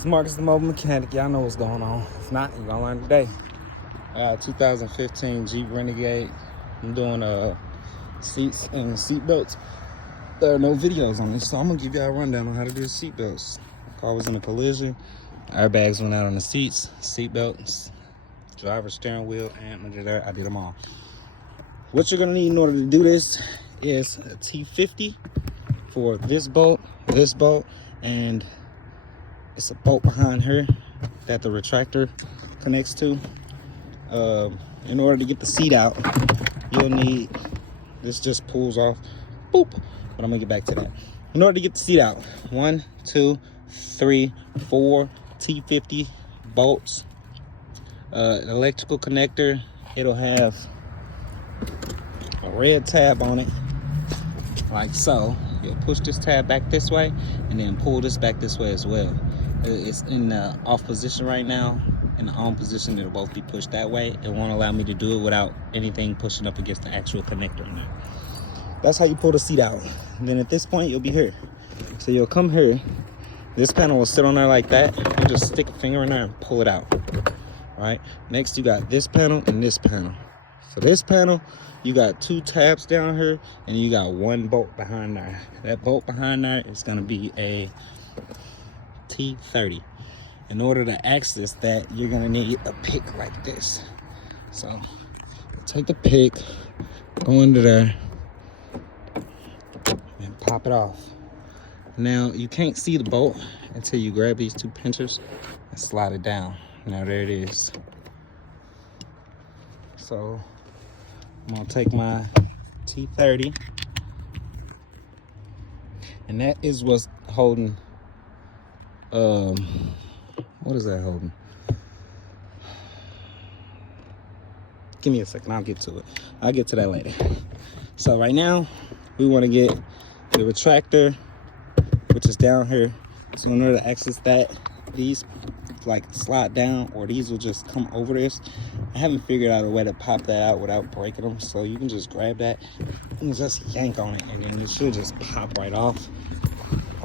It's Marcus the Mobile Mechanic. Y'all know what's going on. If not, you're gonna learn today. 2015 Jeep Renegade. I'm doing seats and seat belts. There are no videos on this, so I'm gonna give y'all a rundown on how to do the seat belts. Car was in a collision. Airbags went out on the seats, seat belts, driver's steering wheel, and under there, I did them all. What you're gonna need in order to do this is a T50 for this bolt, and it's a bolt behind her that the retractor connects to. In order to get the seat out, you'll need, this just pulls off, boop, but I'm gonna get back to that. In order to get the seat out, 1, 2, 3, 4 T50 bolts, an electrical connector. It'll have a red tab on it, like so. You'll push this tab back this way and then pull this back this way as well. It's in the off position right now. In the on position, it'll both be pushed that way. It won't allow me to do it without anything pushing up against the actual connector in there. That's how you pull the seat out. And then at this point, you'll be here. So you'll come here. This panel will sit on there like that. You just stick a finger in there and pull it out. All right. Next, you got this panel and this panel. For this panel, you got 2 tabs down here, and you got 1 bolt behind there. That bolt behind there is going to be a T30. In order to access that, you're going to need a pick like this. So take the pick, go under there, and pop it off. Now, you can't see the bolt until you grab these 2 pinchers and slide it down. Now, there it is. So I'm gonna take my T30, and that is what's holding, what is that holding? Give me a second, I'll get to it. I'll get to that later. So right now, we wanna get the retractor, which is down here. So in order to access that, these like slide down, or these will just come over this. I haven't figured out a way to pop that out without breaking them, so you can just grab that and just yank on it, and then it should just pop right off.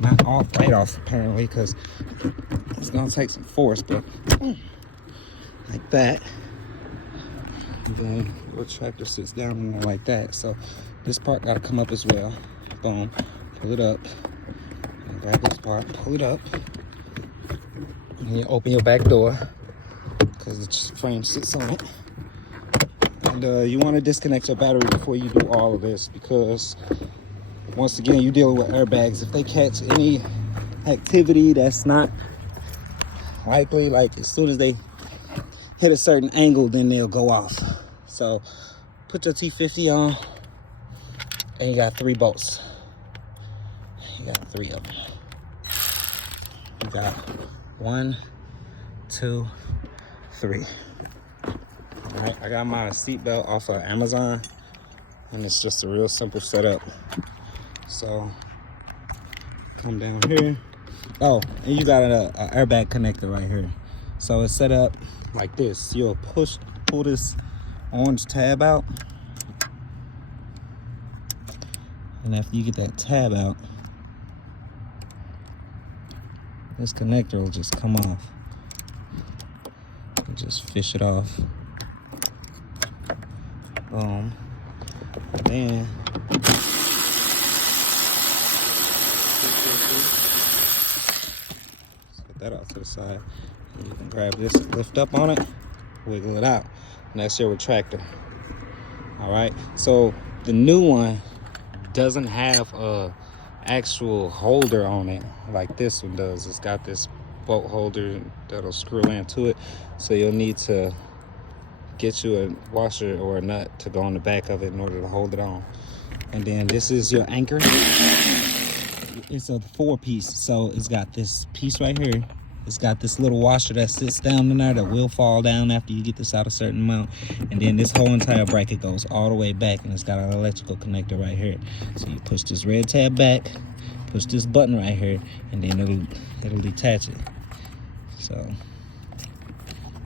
Not off, right off apparently, because it's gonna take some force, but like that. And then the retractor sits down in there like that. So this part gotta come up as well. Boom, pull it up, and grab this part, pull it up, and you open your back door, because the frame sits on it. And you want to disconnect your battery before you do all of this, because once again, you're dealing with airbags. If they catch any activity that's not likely, like as soon as they hit a certain angle, then they'll go off. So put your T50 on, and you got 3 bolts. You got 3 of them. You got 1, 2, 3. All right, I got my seatbelt off of Amazon, and it's just a real simple setup. So come down here. Oh, and you got an airbag connector right here. So it's set up like this. You'll pull this orange tab out, and after you get that tab out, this connector will just come off. You just fish it off. Boom. And then set that off to the side. And you can grab this, lift up on it, wiggle it out, and that's your retractor. All right. So the new one doesn't have a actual holder on it like this one does. It's got this bolt holder that'll screw into it, so you'll need to get you a washer or a nut to go on the back of it in order to hold it on. And then this is your anchor. It's a 4-piece, so it's got this piece right here. It's got this little washer that sits down in there that will fall down after you get this out a certain amount. And then this whole entire bracket goes all the way back, and it's got an electrical connector right here. So you push this red tab back, push this button right here, and then it'll detach it. So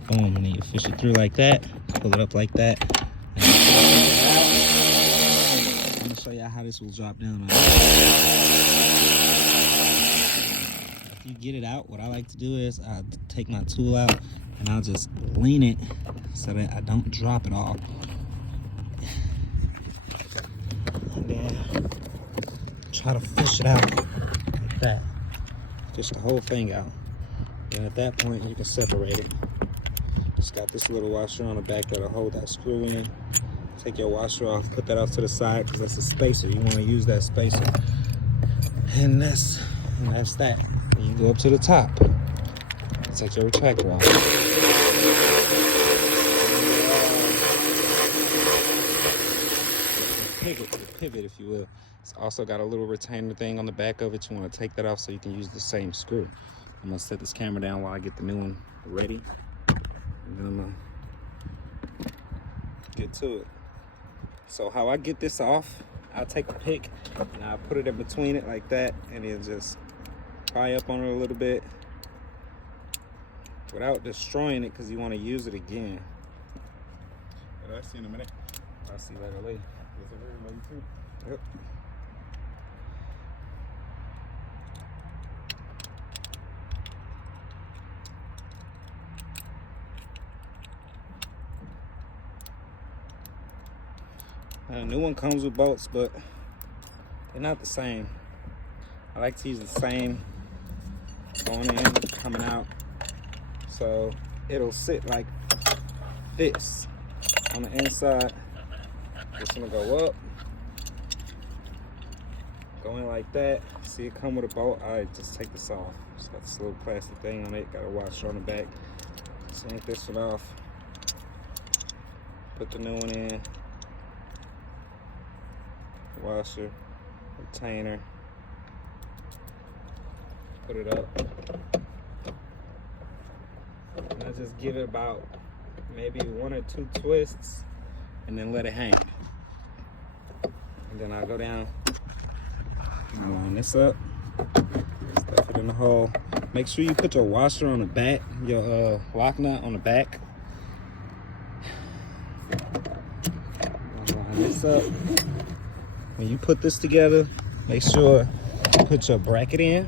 boom, and then you fish it through like that, pull it up like that. I'm gonna show you how this will drop down. After you get it out, what I like to do is I take my tool out and I'll just lean it so that I don't drop it all. And then try to fish it out like that. Fish the whole thing out. And at that point, you can separate it. Just got this little washer on the back that'll hold that screw in. Take your washer off, put that off to the side because that's a spacer. You want to use that spacer. And that's that. And you go up to the top. Take your retractor off. Pivot, if you will. It's also got a little retainer thing on the back of it. You want to take that off so you can use the same screw. I'm gonna set this camera down while I get the new one ready. And then I'm gonna get to it. So how I get this off, I'll take a pick and I'll put it in between it like that and then just pry up on it a little bit without destroying it because you want to use it again. I'll see you in a minute. I'll see you later, lady. Yep. The new one comes with bolts, but they're not the same. I like to use the same going in, coming out. So it'll sit like this on the inside. It's gonna go up, go in like that. See it come with a bolt. I just take this off. It's got this little plastic thing on it. Got a washer on the back. Just yank this one off. Put the new one in. Washer, retainer. Put it up. And I just give it about maybe 1 or 2 twists and then let it hang. And then I'll go down and line this up, stuff it in the hole. Make sure you put your washer on the back, your lock nut on the back. Line this up. When you put this together, make sure you put your bracket in.